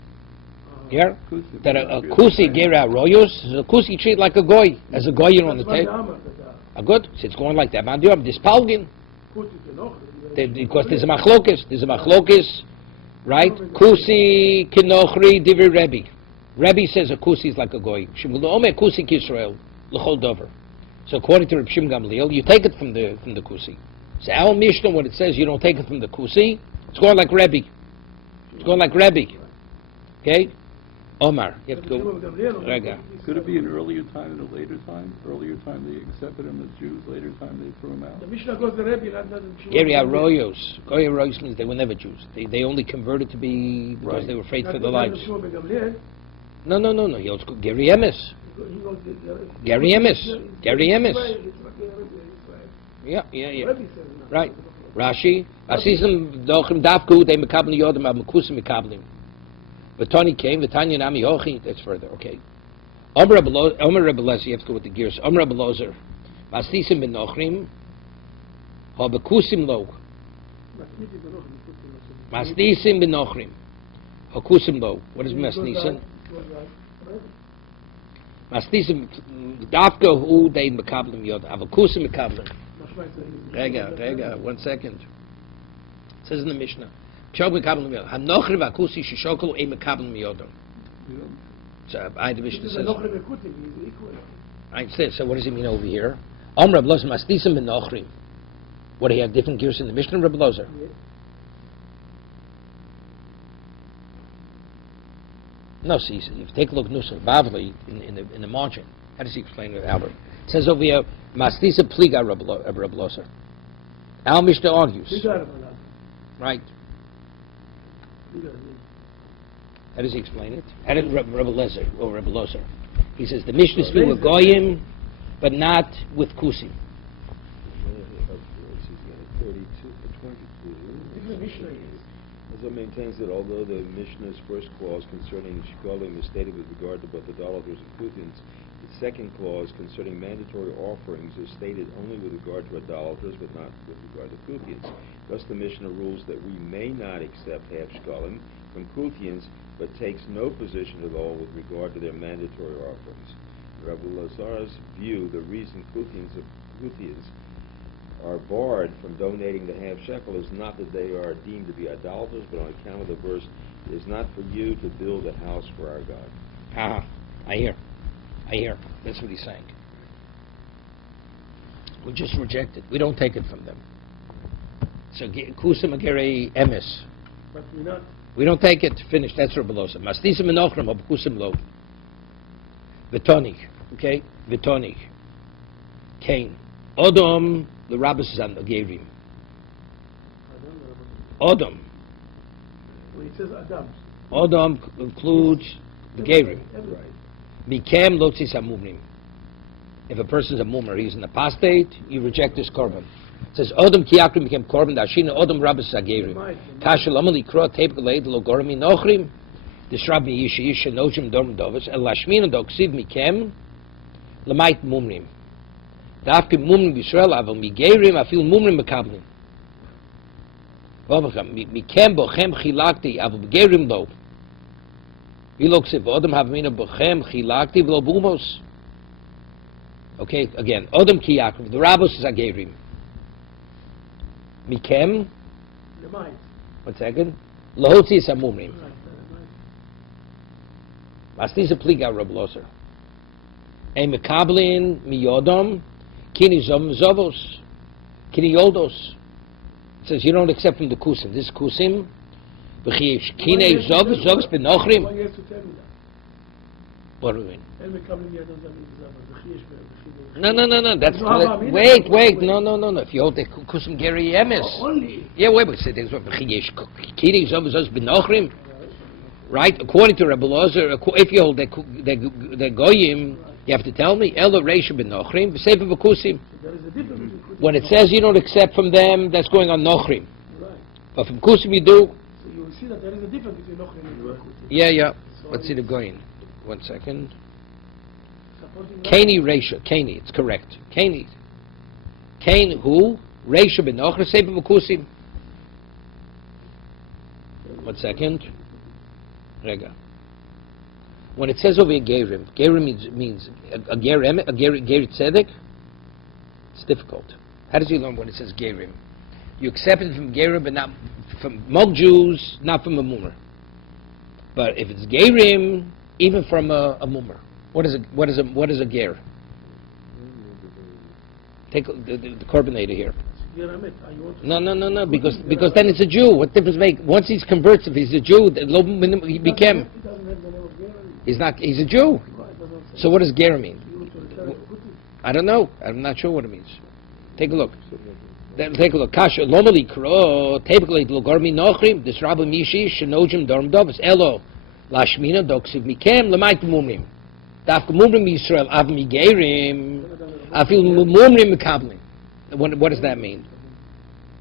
Yeah, that a kusi gera royos. A kusi treat like a goy. As a goy, you're on the table. A good. So it's going like that. Man, you're dispalgin. Because there's a machlokes, right? Kusi kenochri divi Rebbe. Rebbe says a kusi is like a goy. Shemulu omer kusi kisrael. So according to Reb Shimon Gamliel, you take it from the kusi. So our Mishnah, when it says you don't take it from the kusi, it's going like Rebbe. Okay? Omar, you have to go. Rega. Could it be an earlier time and a later time? Earlier time they accepted him as Jews, later time they threw him out. The Mishnah goes to Rebbe, not Geri Arroyos. Goy Arroyos means they were never Jews. They only converted to be because they were afraid for their lives. No. He was Geri Emes. Gary Emes. Yeah. Right. Rashi. Asisem dochim davku de mekabel yodem ab mekusim mekablim. Tony came. Tanya nami hochi. That's further. Okay. Omer Rebelez. You have to go with the gears. Omer Rebelozer. Masnisim ben nochrim. Ha bekusim lo. Masnisim ben nochrim. Hakusim lo. What is masnisim? Mastism dafka hu dein mekablim yod. Avakusim mekablim. Rega, 1 second. It says in the Mishnah. Pshog mekablim yod. Hanochri vakusi shishokol ein mekablim yodom. So the Mishnah says. I say. So what does it mean over here? Reb Lozer Mastism benochrim. What do you have different gears in the Mishnah, Reb Lozer? No, see, if you take a look, Nusar Bavli in the margin. How does he explain it, Albert? It says over here, Mastisa pliga Reb Lozer. Al Mishnah argues. Right. How does he explain it? How did Reb Lozer? He says the Mishnah speaks with goyim, but not with kusim. 32. Also maintains that although the Mishnah's first clause concerning Shekalim is stated with regard to both idolaters and Kuthians, its second clause concerning mandatory offerings is stated only with regard to idolaters but not with regard to Kuthians. Thus the Mishnah rules that we may not accept half Shekalim from Kuthians but takes no position at all with regard to their mandatory offerings. In Rabbi Lazar's view, the reason Kuthians are barred from donating the half shekel is not that they are deemed to be idolaters, but on account of the verse, it is not for you to build a house for our God. I hear. That's what he's saying. We just reject it. We don't take it from them. So kusim agere emes. But we're not. We don't take it. Finished. That's Rabbi Lozer. Mastisim enochrim ob kusim lo. Vitonik. Okay? Vitonik. Cain. Odom. The rabbis is on the Gerim. Odom. Well, it says Adam. Odom includes the Gerim. Mikem lotzis hamumrim. If a person is a mummer, he's an apostate, you reject his korban. It says Odom kiyakrim became korban dashina Odom rabbis is a Gerim. Kasha lamali kro teip geleid lo gormi nochrim. Dishrab mi yisha nojim dorm dovas el lashmin doksiv mikem lamait mumrim. Dafke mumrim Yisrael aval migerim afil mumrim mekablim. Mikem bochem chilakti aval migerim lo. Viloksiv odom havmina bochem chilakti v'lo bumos. Okay, again, odom kiyakrim. The rabbos is agerim. Mikem. 1 second. Lahotzi is amumrim. Mastis a pliga Reb Lozer. A mekablin miyodom. Kini zovos, kini yoldos. It says you don't accept from the kusim. This kusim, kini zovos benochrim. What do you mean? No. That's wait. No. If you hold the kusim geri emes. Yeah, wait. But say kini zovos benochrim. Right? According to Rabbi Lozer, if you hold the goyim. You have to tell me, Elo Reisha b'Nochrim, v'Sefer b'Kusim. When it says you don't accept from them, that's going on Nochrim. Right. But from Kusim you do. So you will see that there is a difference between Nochrim and Kusim. Yeah. Let's see the going. 1 second. Kaini Reisha. Kaini, it's correct. Kaini. Kain who? Reisha b'Nochrim, Sefer b'Kusim. 1 second. Rega. When it says over here Gerim means a Ger Tzedek. It's difficult. How does he learn when it says Gerim? You accept it from Gerim, but not from Mog Jews, not from a Mummer. But if it's Gerim, even from a Mummer, what is a Ger? Take the Corbinator here. No. Because then it's a Jew. What difference make? Once he's converts, if he's a Jew, he became. He's not. He's a Jew. So what does ger mean? I don't know. I'm not sure what it means. Take a look. Kasha lomali kro typically logormi nochrim disrabu mishi shenojim dorm dovas elo lashmina doksiv mikem lemait mumrim daf mumrim Yisrael av migerim afil mumrim mekablim. What does that mean?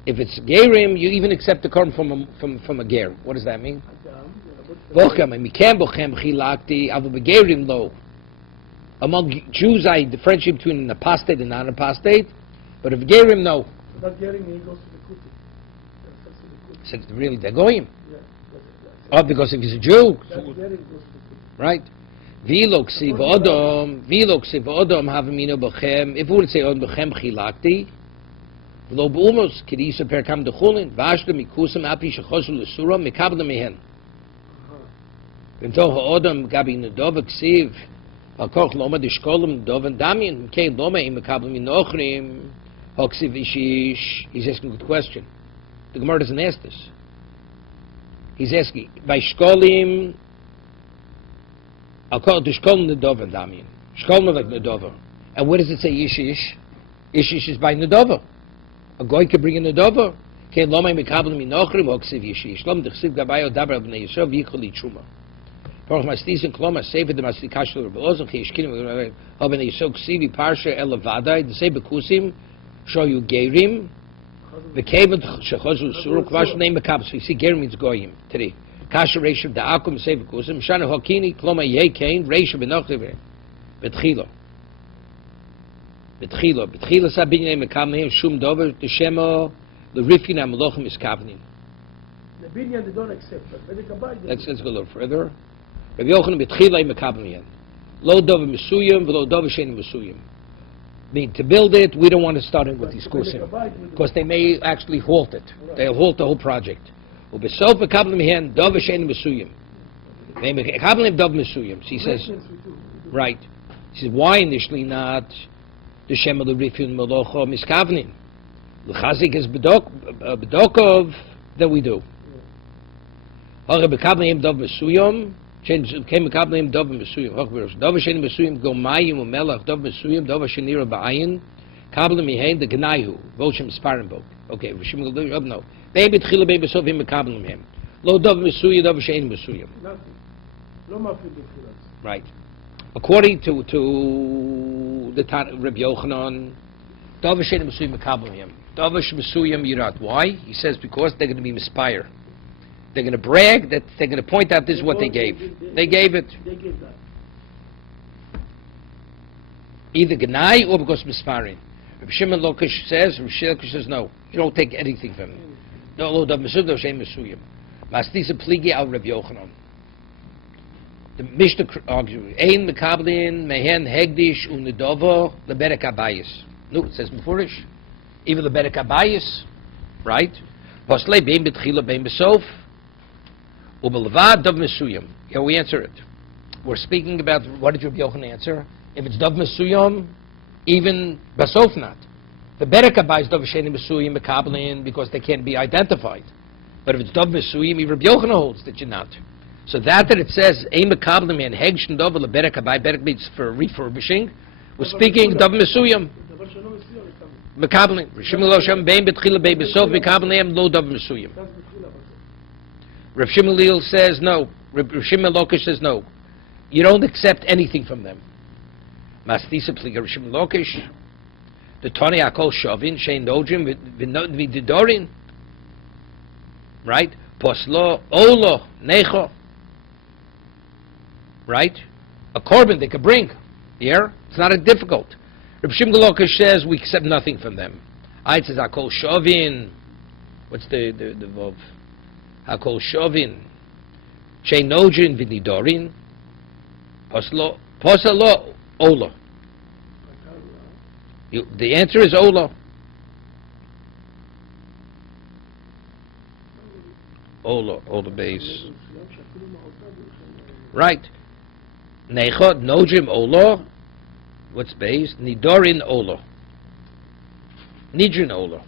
If it's gerim, you even accept the korban from a ger. What does that mean? Among Jews, I differentiate between an apostate and non-apostate, but if gerim, no. That gerim, he goes to the Kuti. So really, they're going. Oh, because if he's a Jew, right? V'lo ksiv odom havamino b'chem. If we would say on b'chem chilakti, v'lo b'umos kedisa per kam dechulin v'ashta mikusam api shechosu l'sura mikabla mehen. V'mto ha'odom gabi nedova ksiv ha'koch loma dishkolum nedova damien mkei loma im mikabla minochrim ha'ksiv ishish. He's asking a good question. The Gemara doesn't ask this. He's asking by shkolim. I'll call it the shkolim nedova damien. Shkolim like nedova. And where does it say ishish? Ishish is by nedova. A goy can bring a nedova. Kein lomay mekabel minochrim hoksiv yishish. Lom dechsiv gabayo dabra b'nei Yisrael v'yichol yichuma. Baruch mastis and kloma sefer the mastikashel rebelozim chiyishkinim b'nei Yisrael ksivi parsha elavadai the sebe kusim shoyu gerim v'kevet shechozu suru kvash name mekabel. So you see gerim means goyim today. Kasha reishav da'akum sefer kusim shana hokini kloma yekein reishav b'nochrim b'tchilo. Betchila sabinei mekabel shum dover t'shemo. The Rifin HaMelochim is kavnim. The binyan they don't accept, but Bedek Abayis. Let's go a little further. Rabbi Yochanan betchila mekablim. Lo dover mesuyim, v'lo dover shein mesuyim. Mean to build it, we don't want to start it with these kursim because they may actually halt it. They'll halt the whole project. Ubesof mekablim hen dover shein mesuyim. They mekablim dover mesuyim. She says, right. She says, why initially not the Shem of the Rifin HaMelochim is kavnim? The chazik is bedokov that we do. Hore bekablim dov mesuyim, change came bekablim dov mesuyim. Hore dov sheni mesuyim go mayim umelach dov mesuyim dov shenira ba'ayin kablim mihen the gnayu volshem sparim bok. Okay, v'shim g'lu no. Baby tchila baby sovim bekablim him. Lo dov mesuyim dov sheni mesuyim. Right. According to the Rabbi Yochanan, dov sheni mesuyim bekablim him. Davash Mesuyam Yirat. Why? He says because they're going to be misspire. They're going to brag that they're going to point out this is what they gave. They gave it. They gave that. Either Ganai or because misfiring. Rav Shimon Lakish says, no. You don't take anything from him. No, lo dav Mesuyam, dav shem Mesuyam. Mastisa pligi al Rabbi Yochanan. The Mishnah argues, Ein mekablin mehen hegdish unedova leberek abayis. No, it says beforish. Even the Bedek Abayis, right? Poslei bein betchila bein besof, ubelvad dov mesuyam. Here we answer it. We're speaking about what did Rabbi Yochanan answer? If it's dov mesuyam, even besof not. The Bedek Abayis dov sheni mesuyam mekablin because they can't be identified. But if it's dov mesuyam, even Rabbi Yochanan holds that you're not. So that it says ein mekablin and hegshn dov lebedek Abayis. Bedek means for refurbishing. We're speaking dov mesuyam. Mekablim. Rishim lo shem bein betchila bein besof mekablim lo dav mesuyim. Rav Shimon Leil says no. Rav Shimon Lakish says no. You don't accept anything from them. Mastisa pliga Rav Shimon Lakish. The Tani Akol Shavin Shein Dojim Vididorin. Right? Poslo Olo Necho. Right? A korban they could bring. Yeah? It's not a difficult. Reb Shimon Lakish says we accept nothing from them. It says Akol Shavin. What's the vov? Akol Shavin. Shein Nojin Vididorin. Posalo Ola. The answer is Ola. Ola base. Right. Nechot Nojim Ola. What's base? Nidorin Ola. Nidrin Ola.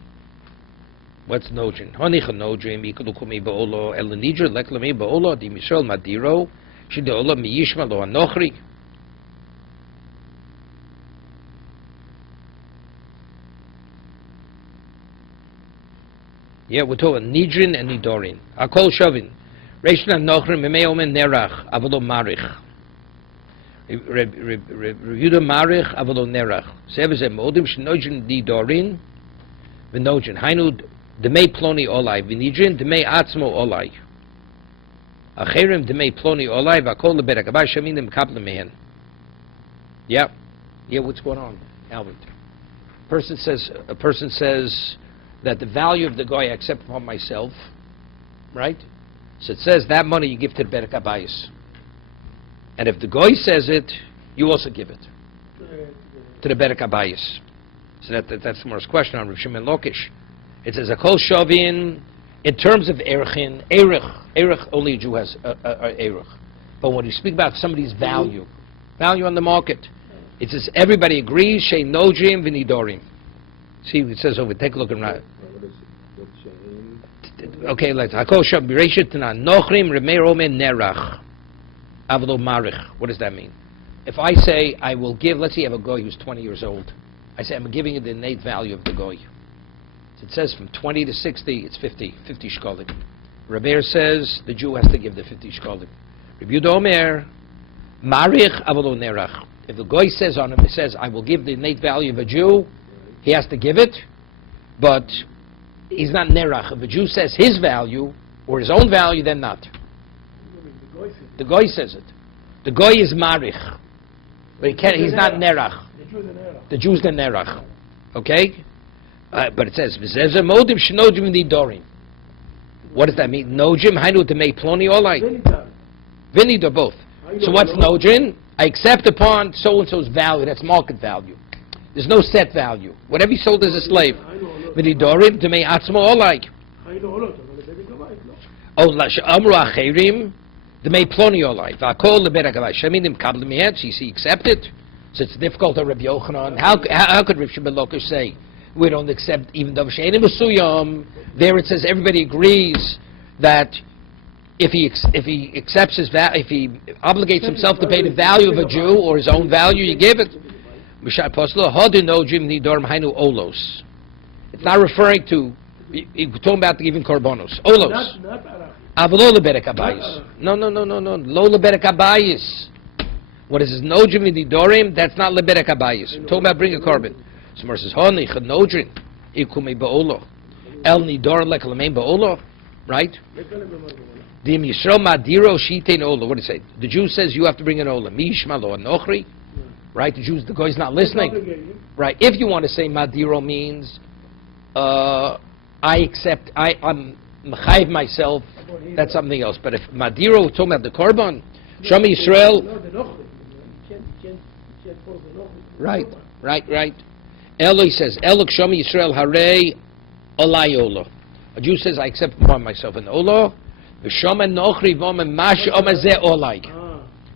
What's Nojin? Honicha Nojim, Ikulukumi Baolo, El Nidra, Leklami Baolo, Di Mishel Madiro, Shidola Miyishma Lo Anochri. Yeah, we're talking Nidrin and Nidorin. Akol Shavin. Reishna Nochrim, Memeomen Nerach, Avalo Marich. Reviewed Marich Avalo Nerach. Seveze Modim Shnojin Nidorin, Venojin. Hainu Demei Ploni Olai, Vinidrin, Demei Atzmo Olai. Acherim Demei Ploni Olai, Vakol Leberek, Abay Shaminim Kaplemehen. Yeah. Yeah, what's going on, Albert? A person says that the value of the guy I accept upon myself, right? So it says that money you give to the Berek Abayis. And if the goy says it, you also give it to the Berek Abayis. So that's the most question on Rav Shimon Lakish. It says a kol shavin in terms of erech only a Jew has erech. But when you speak about somebody's value on the market, it says everybody agrees shein nojim v'nidorim. See, it says over. Take a look at that. Okay, let's. Hakol shav b'reishit tanan nochrim remeir omen nerach avlo marich. What does that mean? If I say I will give, let's say you have a goy who's 20 years old. I say I'm giving you the innate value of the goy. So it says from 20 to 60, it's 50 shkolim. Remeir says the Jew has to give the 50 shkolim. Reb Yehuda Omer marich avlo nerach. If the goy says on him, it says I will give the innate value of a Jew, he has to give it, but he's not nerach. If a Jew says his value or his own value, then not. The goy says it. The goy is marich, but he's not nerach. The Jew's the nerach. Okay, but it says v'zeh modim shnojim nidorim. What does that mean? Nojim hainu demei ploni olai. Vinidor both. So what's nojim? I accept upon so and so's value. That's market value. There's no set value. Whatever he sold as a slave. V'nidorim demei atzmo olai. Oh, amru acherim demei ploni olai. V'akol leberek avai. Sheminim kablim mihet. He accepted. So it's difficult to Rabbi Yochanan. How could Rav Shimon Lakish say we don't accept even though she'enim mesuyam? There it says everybody agrees that if he accepts his if he obligates himself to pay the value of a Jew or his own value, you give it. It's not referring to. You're talking about giving korbanos. Olos. Avlo leberek abayis. No. Lo leberek abayis. What is this? Nojim v'nidorim? That's not leberek abayis. Talking about bring a korban. So Mar says, "Honi chadnojin ikumi ba'olo el nidor lekalamein ba'olo." Right? Dim Yisrael madiro shitein ola. What does it say? The Jew says you have to bring an ola. Mishma lo anochri. Right? The guy's not listening. Right? If you want to say madiro means I accept. I'm mechayiv myself. That's something else. But if madiro talking about the korban, Shami Yisrael. Right. Eloi says, Elok Shami Yisrael Harei Olai Ola. A Jew says, I accept upon myself an Ola. V'shoma Nochri V'oma Mash Omazeh Olai.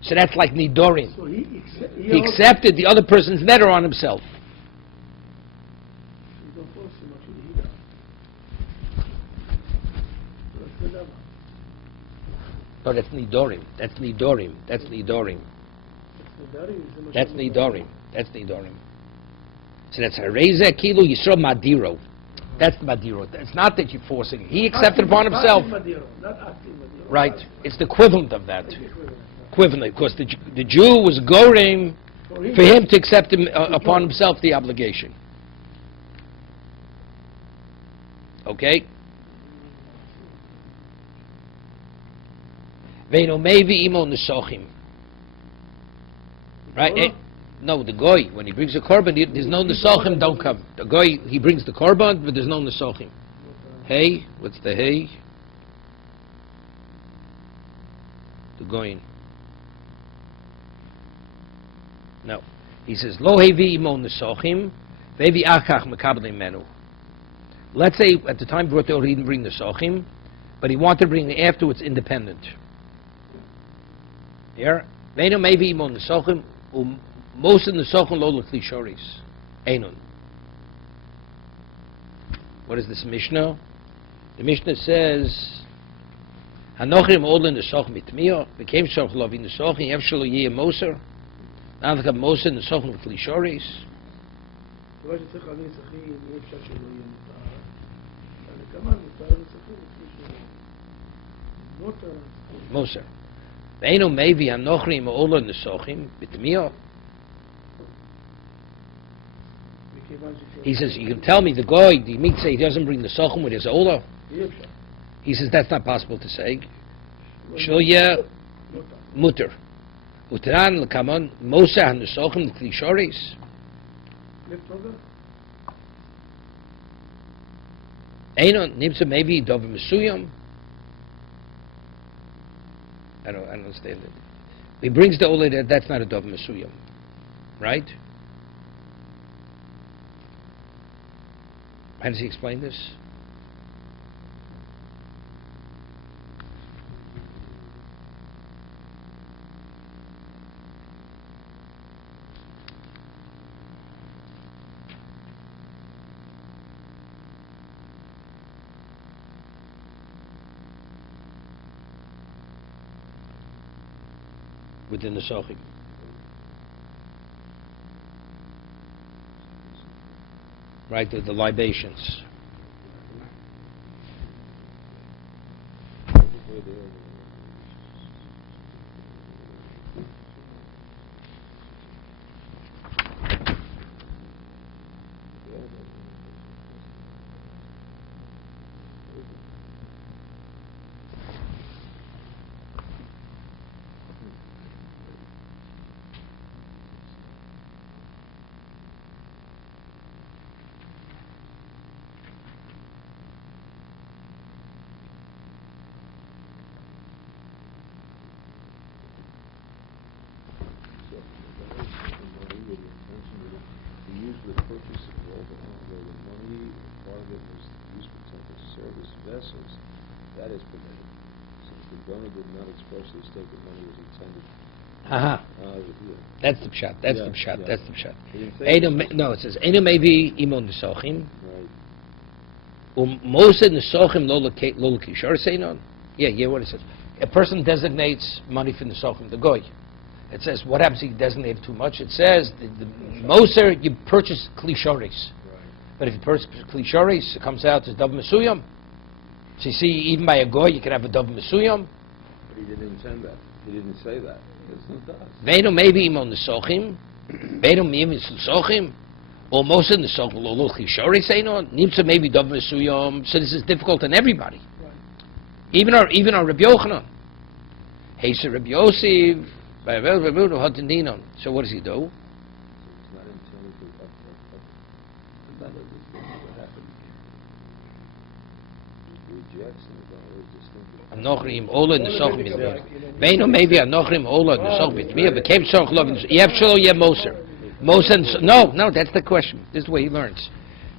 So that's like Nidorim. So He accepted the other person's netter on himself. No, that's Nidorim. That's Nidorim. So that's Hareza Kilo Yisro Madiro. That's the Madiro. It's not that you're forcing. He accepted upon himself. Right. It's the equivalent of that. Equivalent, because the Jew was goring for him to accept upon himself the obligation. Okay? Veino mevi imo nesochim. Right? No, the goy, when he brings a korban, there's no nesochim, don't come. The goy, he brings the korban, but there's no nesochim. Hey, what's the hey? The goyin. No. He says, Lo hevi imo nesochim, vevi achach mekablim menu. Let's say at the time brought the he didn't bring nesochim, but he wanted to bring it afterwards independent. Here, veino mevi imo nesochim, most of the Nesochim lo l'kli shoris. Einon. What is this Mishnah? The Mishnah says, Hanochrim olin Nesochim itmiyo, became Nesochim lo vi Nesochim, yevshelo yeh moser, navka moser Nesochim l'kli shoris. Moser. Veino mevi hanochrim olin Nesochim itmiyo. He says, you can tell me the goy, the meat say he doesn't bring the sochim with his ola. He says, that's not possible to say. Shilya mutter. Utran l'kamon mosa han nesochim l'kli shoris. Einon nimsa maybe dovim mesuyam. I don't understand it. He brings the Ole, that's not a Dov Mesuyam, right? How does he explain this? Within the Sochim. Right, the libations. Vessels, that is permitted. Since the donor did not expressly state that money was intended. That's the pshat. That's Yeah, the pshat. yeah. That's the pshat. He didn't say Einu, no, it says Einu maybe imon nesochim. Right. Most nesochim lo lekishar seinon. Yeah, what it says. A person designates money for nesochim, the goy. It says what happens if he designates too much? It says the moser you purchase klisharis. Right. But if you purchase klisharis, it comes out as dav mesuyam. So you see, even by a goy, you can have a dav mesuyam. But he didn't intend that. He didn't say that. Veinu maybe imon nesochim. Veinu miyim nesochim. Or most of the nesochim lo klisharis seinon. Nimsa maybe dav mesuyam. So this is difficult on everybody. Right. Even our Rabbi Yochanan. Chayei Sarah Rabbi Yosef. So what does he do? It's not intended to rejects and the donor is distinctive. Anochrim ola nesochim b'tmiya. Veinu maybe anochrim ola nesochim b'tmiya. Became soch lovin. Yev shelo yev moser. Moser. No, that's the question. This is the way he learns.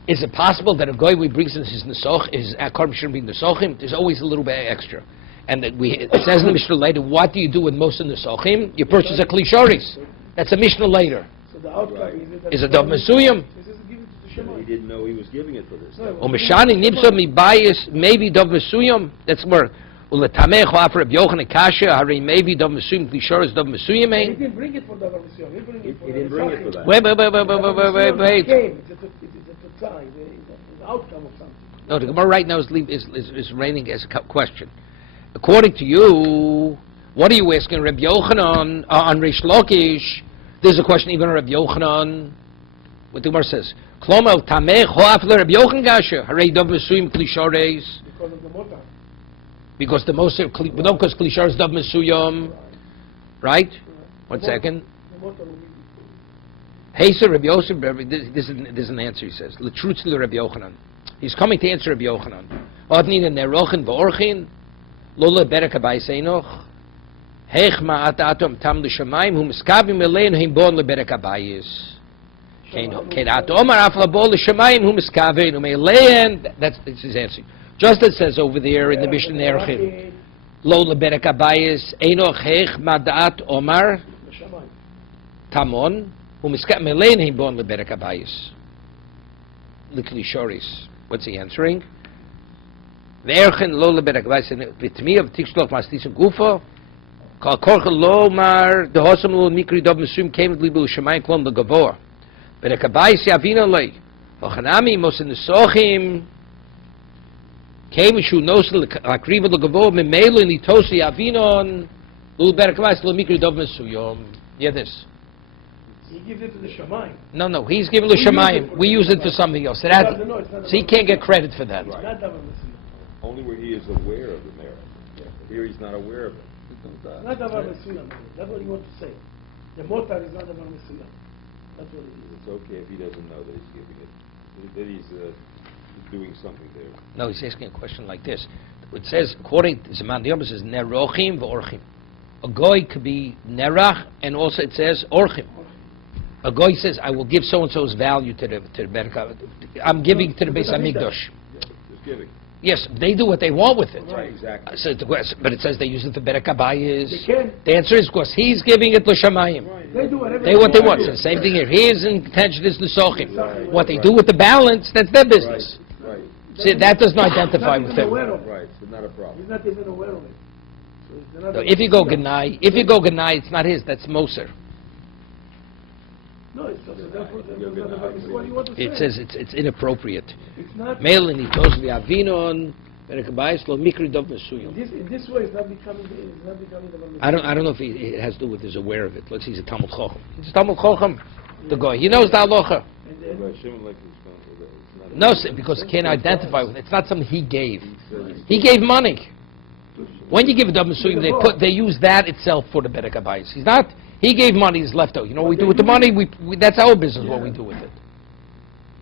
Is it possible that a guy we brings in his nesoch, his akarm shouldn't be nesochim? There's always a little bit extra. And that it says in the Mishnah later, what do you do with most of the nesochim? You purchase a klisharis. That's a Mishnah later. So the outcome Right. is Is it dav mesuyam? This is given to the He Shema. didn't know he was giving it for this. No, Or mishani nibsa mi bias maybe dav mesuyam. That's where uletamech after Rabbi Yochanan kasha hari maybe dav mesuyam klisharis dav mesuyam. He didn't bring it for the Rav. He bring it for He didn't bring it for that. Wait. It is a tie, the outcome of something. No, the Gemara right now is raining as a question. According to you, what are you asking Rabbi Yochanan on Rish Lakish? There's a question even on Rabbi Yochanan. What the Gemara says, Klomel tamech ho'af le Rabbi Yochanan gasha harei dav mesuyim klishares. Because of the motor. Because the most because klishares dav mesuyim, right? 1 second. The motor will be Hey, sir, Rabbi Yosef, this is an answer, he says. L'trutz le Rabbi Yochanan. He's coming to answer Rabbi Yochanan. Odnin and nerochin v'orchin, lola berek abayis einoch, hech ma'at atom tam l'shamayim, hu miskabim elein him bon leberek abayis. Kein atom ar af labo l'shamayim, hu miskabim, hu me'elein, that's his answer. Just as it says over there in the Mishnah Nerochin, lola berek abayis, einoch hech ma'at omar, the Shema. tamon, Melein him born leberek abayis. Liklishoris. What's he answering? Ve'erchen lo leberek abayis v'tmi of tikshloch mastisum gufo. Kal korchen lo mar dehosam lo mikri dov mesum came libu shemayim klon legavor. Berek abayis yavina lei. V'chanami mos nesochim came shu nos lakriva legavor memelo nitosi yavinon lo leberek abayis lo mikri dov mesuyom. Yeah, this. He gives it to the Shemaim. No, he's giving the Shemayim. We use it for something else. So he can't get credit for that. Right. Not Davar Mesuyam. Only where he is aware of the merit. Here he's not aware of it. Not Davar Mesuyam. That's what he wants to say. The motor is not Davar Mesuyam. That's what it is. It's okay if he doesn't know that he's giving it. That he's doing something there. No, he's asking a question like this. It says, according to Zaman Yom, it says, Nerochim v'orchim. A goy could be nerach, and also it says orchim. A goy says, I will give so-and-so's value to the Berka. I'm giving to the Beis HaMikdash. Just giving. Yes, they do what they want with it. Right, exactly. So but it says they use it for Berka Bayis. They can. The answer is because he's giving it l'shamayim. They do whatever They what they want. do. So same thing here. His intention is l'sochim. What they do with the balance, that's their business. Right, See, that doesn't identify Not with even him. aware of it. right, so not a problem. He's not even aware of it. So it's another- So if you go Ganai, it's not his, that's Moser. No, it's not. Therefore, You're gonna what do you want to say? It says it's inappropriate. It's not. Melin itos v'avinon berekabayis lo mikri dov mesuyim. In this way, it's not becoming the I don't know if it has to do with he's aware of it. Let's see, he's a Talmud Chochem. He's a Talmud Chochem, the guy. He knows the halacha. And then, But Shimon likes to respond to that. It's not No, because he can't identify with it. It's not something he gave. says- He gave money. When you give a dov mesuyim, they use that itself for the berekabayis. He's not. He gave money. He's left out. You know what we do with the money? We that's our business. What we do with it.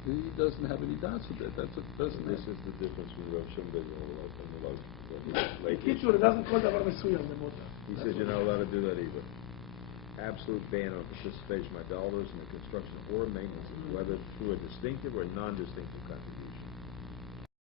He doesn't have any doubts with it. That's what doesn't This it? is the difference between Rav Shimon and the Lord. the teacher doesn't call the Mesuyam the motor. He says you're not allowed to do that either. Absolute ban on participation by dollars in the construction or maintenance, whether through a distinctive or non-distinctive contribution.